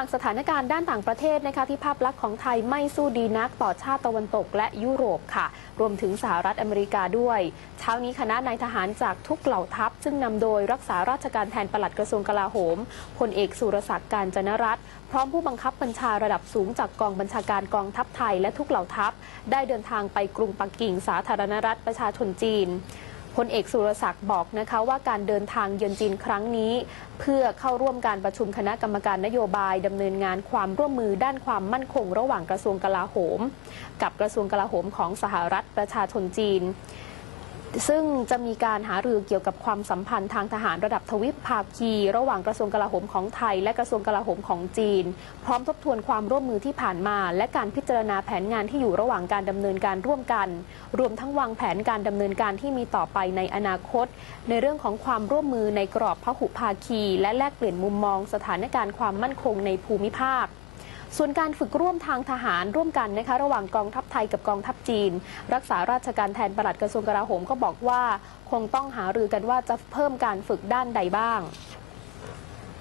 ต่างสถานการณ์ด้านต่างประเทศนะคะที่ภาพลักษณ์ของไทยไม่สู้ดีนักต่อชาติตะวันตกและยุโรปค่ะ รวมถึงสหรัฐอเมริกาด้วย เช้านี้คณะนายทหารจากทุกเหล่าทัพ ซึ่งนำโดยรักษาราชการแทนปลัดกระทรวงกลาโหมพลเอกสุรศักดิ์การจนรัตน์พร้อมผู้บังคับบัญชาระดับสูงจากกองบัญชาการกองทัพไทยและทุกเหล่าทัพ ได้เดินทางไปกรุงปักกิ่งสาธารณรัฐประชาชนจีน พลเอกสุรศักดิ์บอกนะคะว่าการเดินทางเยือนจีนครั้งนี้ เพื่อเข้าร่วมการประชุมคณะกรรมการนโยบายดำเนินงานความร่วมมือด้านความมั่นคง ระหว่างกระทรวงกลาโหม กับกระทรวงกลาโหมของสหรัฐประชาชนจีน ซึ่งจะมีการหารือเกี่ยวกับความสัมพันธ์ทางทหารระดับทวิภาคี ระหว่างกระทรวงกลาโหมของไทย และกระทรวงกลาโหมของจีน พร้อมทบทวนความร่วมมือที่ผ่านมา และการพิจารณาแผนงานที่อยู่ระหว่างการดำเนินการร่วมกัน รวมทั้งวางแผนการดำเนินการที่มีต่อไปในอนาคต ในเรื่องของความร่วมมือในกรอบพหุภาคี และแลกเปลี่ยนมุมมอง สถานการณ์ความมั่นคงในภูมิภาค ส่วนการฝึกร่วมทางทหารร่วมกันนะคะระหว่างกองทัพไทยกับกองทัพจีน รักษาราชการแทนปลัดกระทรวงกลาโหมก็บอกว่า คงต้องหารือกันว่าจะเพิ่มการฝึกด้านใดบ้าง